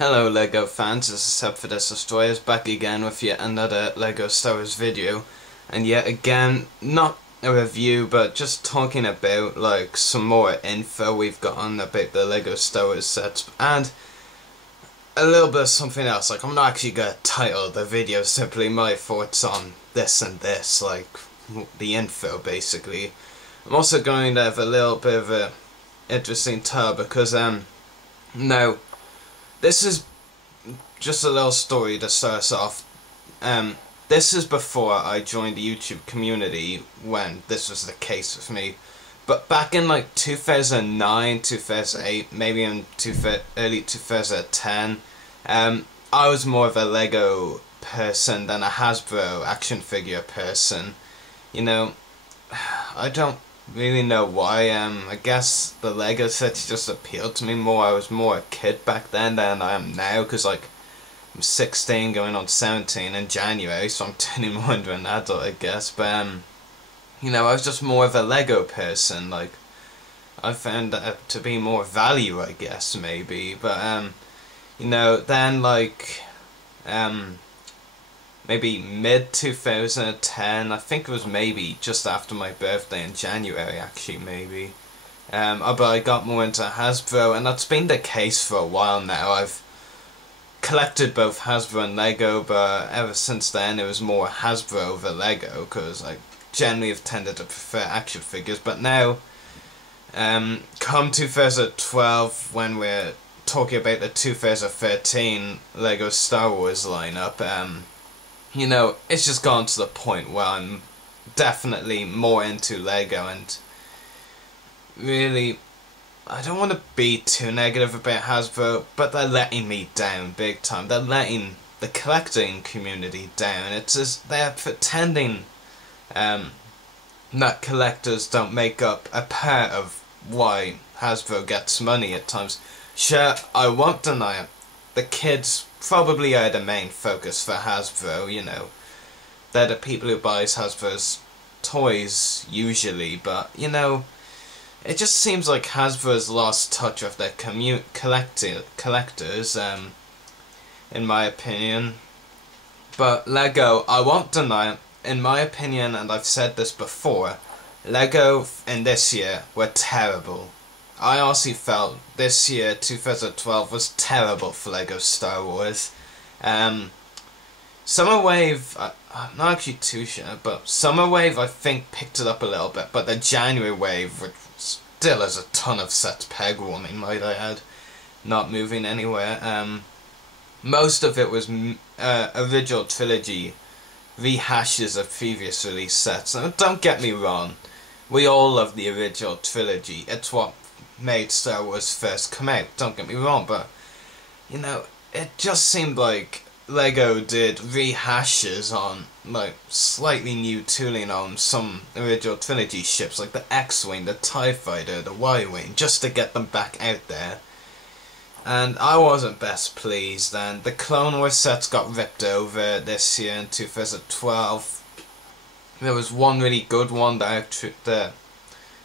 Hello LEGO fans, this is Seb for This Destroyers back again with yet another LEGO Star Wars video, and yet again, not a review but just talking about like some more info we've gotten about the LEGO Star Wars sets and a little bit of something else. Like, I'm not actually going to title the video simply my thoughts on this and this, like the info basically. I'm also going to have a little bit of a interesting title because now this is just a little story to start us off. This is before I joined the YouTube community when this was the case with me. But back in like 2009, 2008, maybe in early 2010, I was more of a LEGO person than a Hasbro action figure person. You know, I don't really know why. I guess the LEGO sets just appealed to me more. I was more a kid back then than I am now, because like I'm 16 going on 17 in January, so I'm turning more into an adult, I guess. But you know, I was just more of a LEGO person. Like, I found that to be more value, I guess, maybe. But you know, then like maybe mid 2010, I think it was maybe just after my birthday in January, actually, maybe. But I got more into Hasbro, and that's been the case for a while now. I've collected both Hasbro and LEGO, but ever since then it was more Hasbro over LEGO, because I generally have tended to prefer action figures. But now, come 2012, when we're talking about the 2013 LEGO Star Wars lineup, you know, it's just gone to the point where I'm definitely more into LEGO, and really, I don't want to be too negative about Hasbro, but they're letting me down big time. They're letting the collecting community down. It's just they're pretending that collectors don't make up a part of why Hasbro gets money at times. Sure, I won't deny it. The kids probably are the main focus for Hasbro, you know. They're the people who buys Hasbro's toys, usually, but, you know, it just seems like Hasbro's lost touch of their collectors, in my opinion. But LEGO, I won't deny it, in my opinion, and I've said this before, LEGO in this year were terrible. I honestly felt this year, 2012, was terrible for LEGO Star Wars. Summer Wave, I'm not actually too sure, but Summer Wave I think picked it up a little bit, but the January Wave, which still has a ton of sets peg warming, might I add, not moving anywhere. Most of it was original trilogy rehashes of previous release sets. Now, don't get me wrong, we all love the original trilogy. It's what made Star Wars first come out, don't get me wrong, but you know, it just seemed like LEGO did rehashes on like slightly new tooling on some original trilogy ships, like the X-Wing, the TIE Fighter, the Y-Wing, just to get them back out there. And I wasn't best pleased, and the Clone Wars sets got ripped over this year in 2012. There was one really good one, the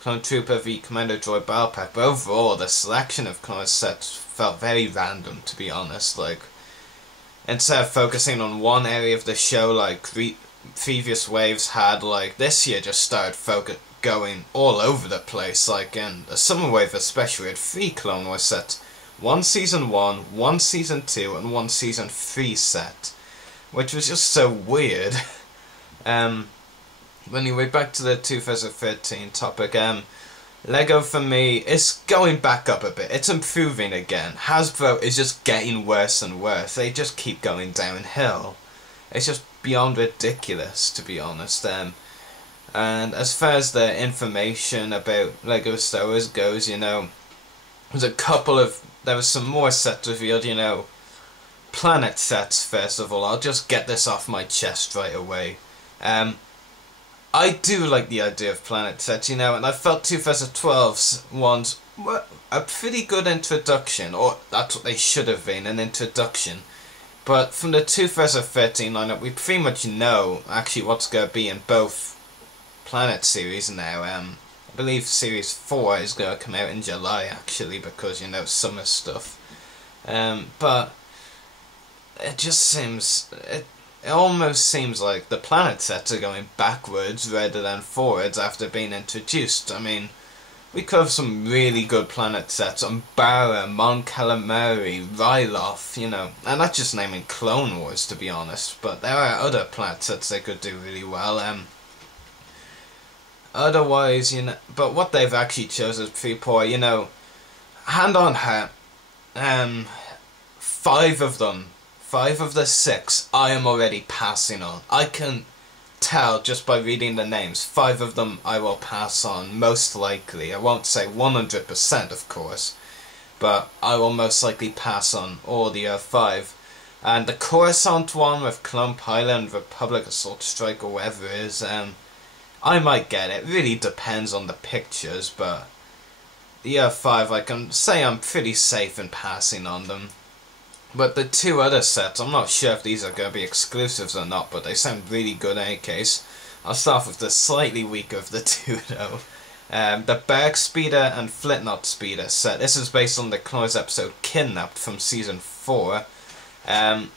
Clone Trooper v Commander Droid Battle Pack, but overall the selection of Clone Wars sets felt very random, to be honest. Like, instead of focusing on one area of the show like previous waves had, like this year just started going all over the place. Like in the Summer Wave especially, we had 3 Clone Wars sets. 1 Season 1, 1 Season 2, and 1 Season 3 set. Which was just so weird. Anyway, back to the 2013 topic. LEGO for me is going back up a bit. It's improving again. Hasbro is just getting worse and worse. They just keep going downhill. It's just beyond ridiculous, to be honest. And as far as the information about LEGO Star Wars goes, you know, there was some more sets revealed, you know. Planet sets, first of all. I'll just get this off my chest right away. I do like the idea of planet sets, you know, and I felt 2012's ones were a pretty good introduction, or that's what they should have been, an introduction. But from the 2013 lineup, we pretty much know actually what's going to be in both Planet series now. I believe Series 4 is going to come out in July, actually, because, you know, summer stuff. But it just seems, it almost seems like the planet sets are going backwards rather than forwards after being introduced. I mean, we could have some really good planet sets on Barra, Mon Calamari, Ryloth, you know, and that's just naming Clone Wars, to be honest, but there are other planet sets they could do really well. Otherwise, you know, but what they've actually chosen is pretty poor, you know, hand on heart, 5 of them, 5 of the 6, I am already passing on. I can tell just by reading the names. 5 of them I will pass on, most likely. I won't say 100%, of course, but I will most likely pass on all the other 5. And the Coruscant one with Clone Pilot and Republic Assault Strike or whatever it is, I might get it. Really depends on the pictures, but the other 5 I can say I'm pretty safe in passing on them. But the 2 other sets, I'm not sure if these are going to be exclusives or not, but they sound really good in any case. I'll start with the slightly weaker of the 2 though. The Berg Speeder and Flitnot Speeder set. This is based on the Clone Wars episode Kidnapped from Season 4. And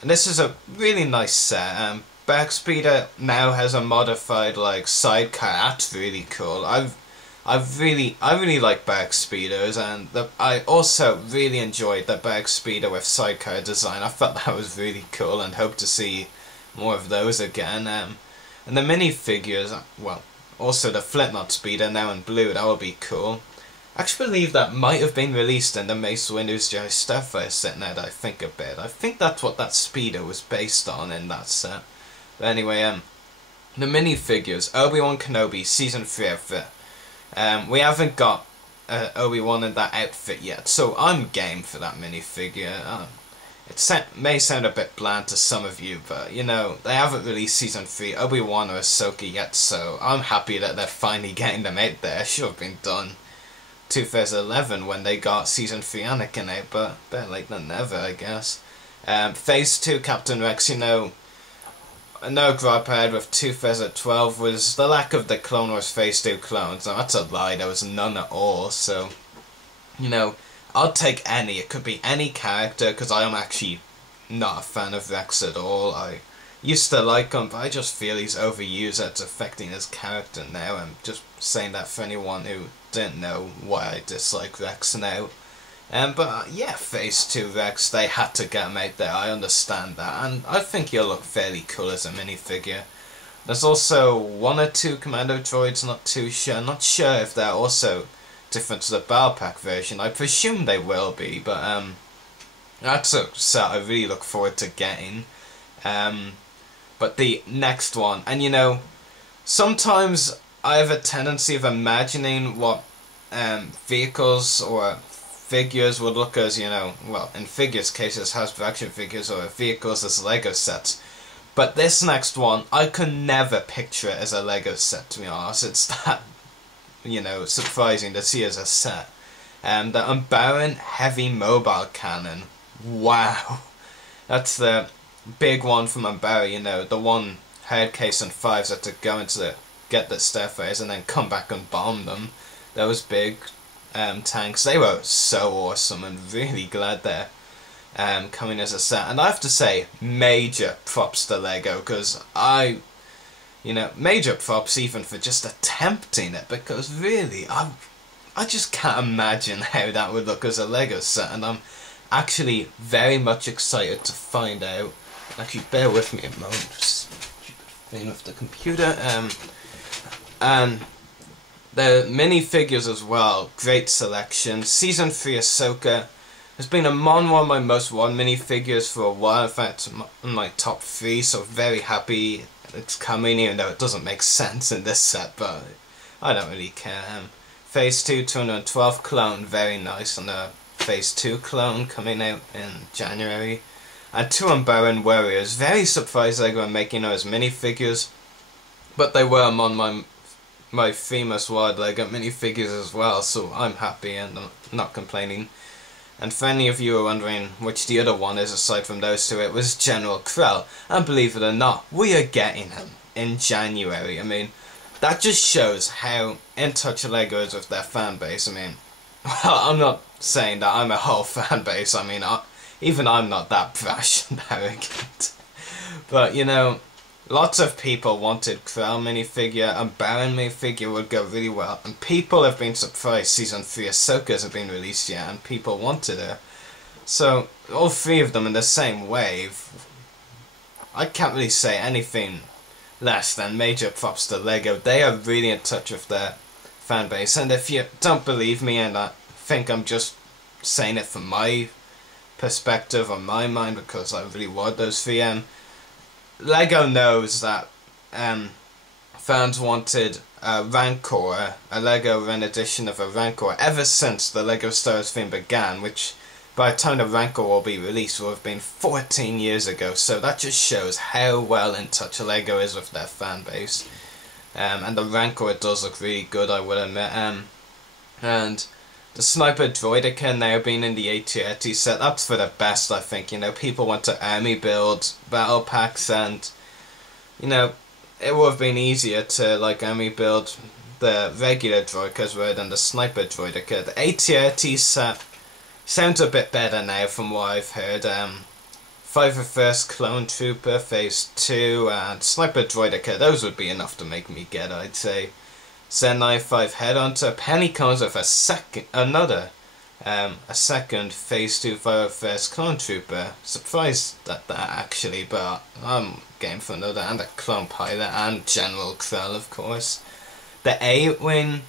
this is a really nice set. Berg Speeder now has a modified like sidecar. That's really cool. I really like Berg Speeders, and I also really enjoyed the Berg Speeder with sidecar design. I thought that was really cool and hope to see more of those again. And the minifigures, well, also the Flitnot Speeder now in blue, that would be cool. I actually believe that might have been released in the Mace Windu's Jedi Starfire set now that I think a bit. I think that's what that Speeder was based on in that set. But anyway, the minifigures, Obi-Wan Kenobi Season 3 outfit. We haven't got Obi-Wan in that outfit yet, so I'm game for that minifigure. It may sound a bit bland to some of you, but you know, they haven't released Season 3 Obi-Wan or Ahsoka yet, so I'm happy that they're finally getting them out there. Should have been done 2011 when they got Season 3 Anakin out, but better late than never, I guess. Phase 2 Captain Rex, you know, no gripe I had with 2012 was the lack of the Clone Wars Phase 2 clones. Now that's a lie, there was none at all, so, you know, I'll take any. It could be any character, because I am actually not a fan of Rex at all. I used to like him, but I just feel he's overused. It's affecting his character now. I'm just saying that for anyone who didn't know why I dislike Rex now. But yeah, Phase 2 Rex, they had to get him out there, I understand that, and I think he'll look fairly cool as a minifigure. There's also 1 or 2 commando droids, not too sure, not sure if they're also different to the Battle Pack version. I presume they will be, but that's a set I really look forward to getting. But the next one, and you know, sometimes I have a tendency of imagining what vehicles or figures would look as, you know, well, in figures cases, Hasbro action figures, or vehicles as Lego sets. But this next one, I could never picture it as a Lego set, to be honest. It's that, you know, surprising to see as a set. The Umbaran Heavy Mobile Cannon. Wow. That's the big one from Umbaran, you know, the one head case and 5s had to go into the, get the Starfares and then come back and bomb them. Those big tanks, they were so awesome, and really glad they're coming as a set. And I have to say, major props to Lego, because you know, major props even for just attempting it, because really, I just can't imagine how that would look as a Lego set, and I'm actually very much excited to find out. Actually, bear with me a moment, just playing with the computer, and the minifigures as well, great selection. Season 3 Ahsoka has been among one of my most won minifigures for a while. In fact, in my top 3, so very happy it's coming, even though it doesn't make sense in this set, but I don't really care. Phase 2 212 clone, very nice, and a Phase 2 clone coming out in January. And 2 Umbaran Warriors, very surprised they were making those minifigures, but they were among my 3 most wide Lego minifigures as well, so I'm happy and I'm not complaining. And for any of you who are wondering which the other one is aside from those 2, it was General Krell, and believe it or not, we are getting him in January. I mean, that just shows how in touch Lego is with their fan base. I mean, well, I'm not saying that I'm a whole fan base. I mean, even I'm not that brash and arrogant. But, you know, lots of people wanted Krell minifigure, and Baron minifigure would go really well. And people have been surprised Season 3 Ahsoka hasn't been released yet, and people wanted her. So, all three of them in the same wave. I can't really say anything less than major props to LEGO. They are really in touch with their fan base. And if you don't believe me and I think I'm just saying it from my perspective or my mind because I really want those 3M, LEGO knows that fans wanted a Rancor, a LEGO rendition of a Rancor, ever since the LEGO Star Wars theme began, which by the time the Rancor will be released will have been 14 years ago. So that just shows how well in touch LEGO is with their fan base. And the Rancor does look really good, I will admit. And the Sniper Droideka now being in the AT-AT set, that's for the best, I think. You know, people want to army build battle packs, and, you know, it would have been easier to, like, army build the regular Droidekas rather than the Sniper Droideka. The AT-AT set sounds a bit better now from what I've heard. 5 First Clone Trooper, Phase 2, and Sniper Droideka, those would be enough to make me get, I'd say. Zenai 5 Headhunter, Penny comes with a second Phase 2 5 First Clone Trooper. Surprised at that actually, but I'm game for another, and a Clone Pilot, and General Krell of course. The A-Wing,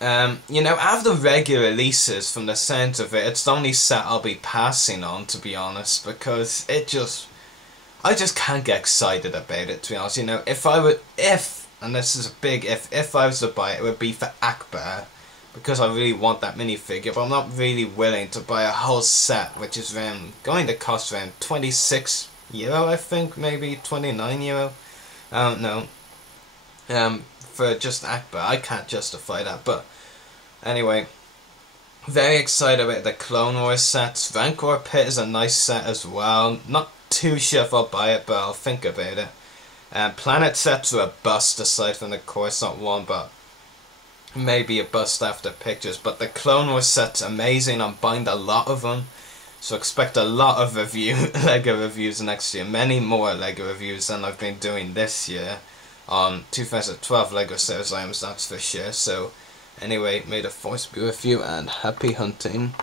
you know, out of the regular releases, from the sounds of it, it's the only set I'll be passing on, to be honest, because I just can't get excited about it, to be honest. You know, and this is a big if I was to buy it, it would be for Akbar, because I really want that minifigure, but I'm not really willing to buy a whole set, which is going to cost around €26, I think, maybe €29, I don't know, for just Akbar. I can't justify that, but anyway, very excited about the Clone Wars sets. Rancor Pit is a nice set as well. Not too sure if I'll buy it, but I'll think about it. Planet sets were a bust, aside from the Coruscant one, but maybe a bust after pictures. But the Clone Wars set's amazing. I'm buying a lot of them, so expect a lot of LEGO reviews next year. Many more LEGO reviews than I've been doing this year on 2012 LEGO Star Wars items, that's for sure. So anyway, may the force be with you and happy hunting.